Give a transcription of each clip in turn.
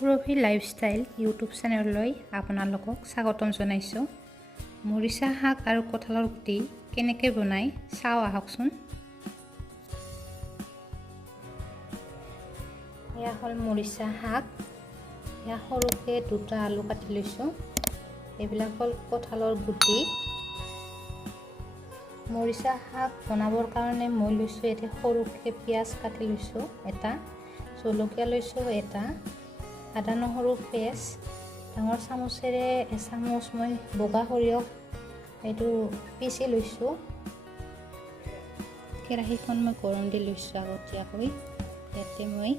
সুৰভি lifestyle YouTube চেনেললৈ আপোনালোকক স্বাগতম জনাইছোঁ। মৰিচা শাক আৰু কঁঠালৰ গুটি কেনেকৈ বনাই চাওঁ আহকচোন। এয়া হ'ল মৰিচা শাক। এয়া সৰুকৈ দুটা আলু কাটি লৈছোঁ। এইবিলাক হ'ল কঁঠালৰ গুটি। মৰিচা শাক বনাবৰ কাৰণে মই লৈছোঁ এতিয়া সৰুকৈ পিঁয়াজ কাটি লৈছোঁ এটা, জলকীয়া লৈছোঁ এটা, আদা নহৰু পেষ্ট, ডাঙৰ চামুচেৰে এচামুচ মই বগা সৰিয়হ এইটো পিচি লৈছোঁ। কেৰাহীখন মই গৰম দি লৈছোঁ আগতীয়াকৈ। ইয়াতে মই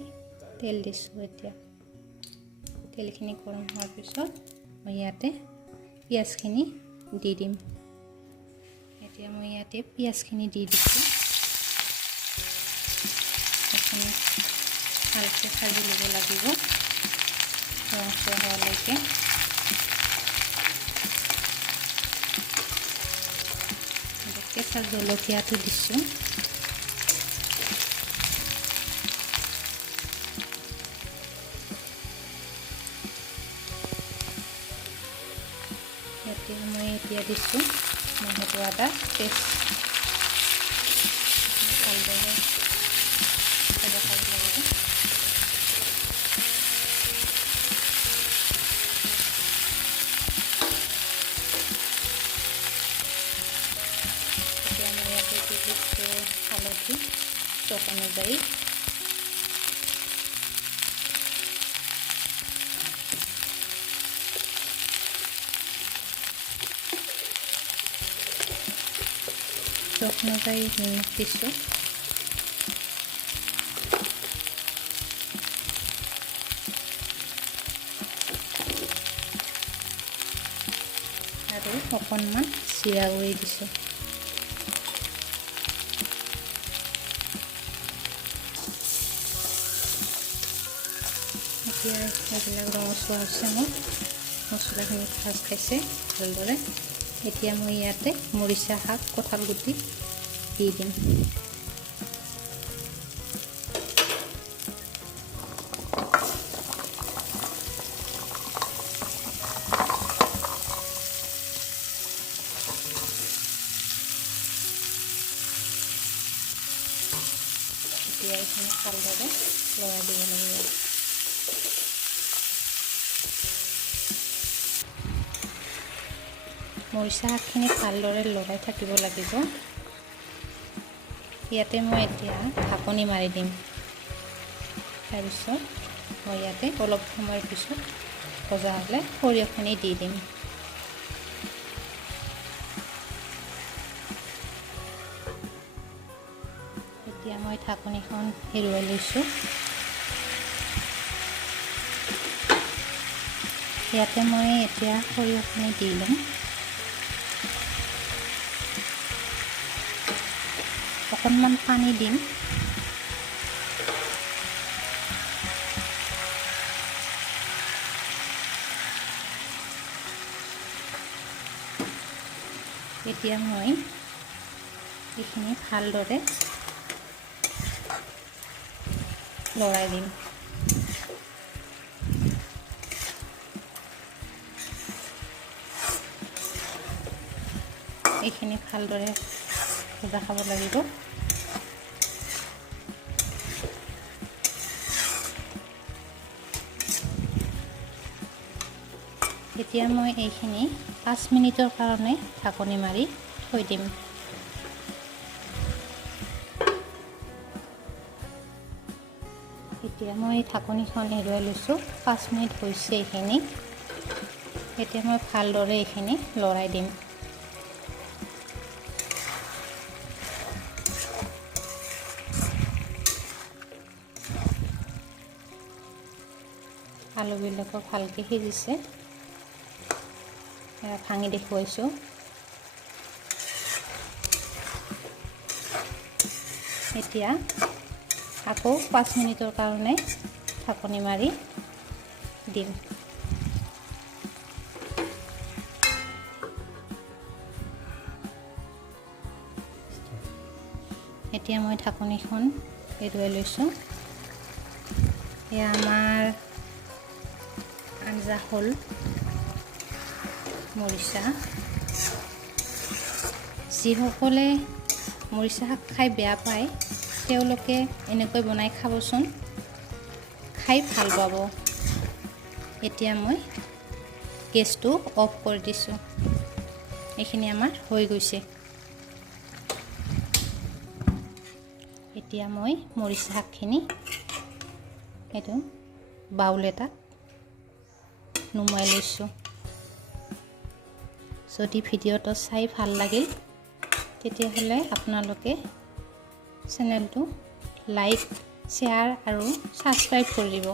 তেল দিছোঁ। এতিয়া তেলখিনি গৰম হোৱাৰ পিছত মই ইয়াতে পিঁয়াজখিনি দি দিম। এতিয়া মই ইয়াতে পিঁয়াজখিনি দি দিছোঁ। এইখিনি ভালকৈ ভাজি ল'ব লাগিব ৰঙচুৱা হোৱালৈকে। কেঁচা জলকীয়াটো দিছোঁ। ইয়াতে মই এতিয়া দিছোঁ নহৰু আদা পেষ্ট। ভালদৰে খাব লাগিব। হালধি চক অনুযায়ী, চক অনুযায়ী নিমখ দিছোঁ। আৰু অকণমান জিৰা গুড়ি দিছোঁ। এতিয়া এইবিলাক ৰঙচুৱা হৈছে, মোৰ মছলাখিনি ভাজ খাইছে ভালদৰে। এতিয়া মই ইয়াতে মৰিচা শাক কঁঠাল গুটি দি দিম। এতিয়া এইখিনি ভালদৰে লৰাই দিব লাগিব। মৰিচা শাকখিনি ভালদৰে লৰাই থাকিব লাগিব। ইয়াতে মই এতিয়া ঢাকনি মাৰি দিম। তাৰপিছত মই ইয়াতে অলপ সময়ৰ পিছত ভজা হ'লে সৰিয়হখিনি দি দিম। এতিয়া মই ঢাকনিখন এৰুৱাই লৈছোঁ। ইয়াতে মই এতিয়া সৰিয়হখিনি দি ল'ম। অকণমান পানী দিম। এতিয়া মই এইখিনি ভালদৰে লৰাই দিম। এইখিনি ভালদৰে ভজা খাব লাগিব। এতিয়া মই এইখিনি 5 মিনিটৰ কাৰণে ঢাকনি মাৰি থৈ দিম। এতিয়া মই ঢাকনিখন এৰুৱাই লৈছোঁ। 5 মিনিট হৈছে এইখিনি। এতিয়া মই ভালদৰে এইখিনি লৰাই দিম। আলুবিলাকো ভালকৈ সিজিছে। ভাঙি দেখুৱাইছোঁ। এতিয়া আকৌ 5 মিনিটৰ কাৰণে ঢাকনি মাৰি দিম। এতিয়া মই ঢাকনিখন এৰুৱাই লৈছোঁ। এয়া আমাৰ ভাজা হ'ল মৰিচা। যিসকলে মৰিচা শাক খাই বেয়া পায় তেওঁলোকে এনেকৈ বনাই খাবচোন, খাই ভাল পাব। এতিয়া মই গেছটো অফ কৰি দিছোঁ। এইখিনি আমাৰ হৈ গৈছে। এতিয়া মই মৰিচা শাকখিনি এইটো বাউল এটাত নুমাই লৈছোঁ। যদি ভিডিঅ'টো চাই ভাল লাগিল তেতিয়াহ'লে আপোনালোকে চেনেলটো লাইক, শ্বেয়াৰ আৰু ছাবস্ক্ৰাইব কৰি দিব।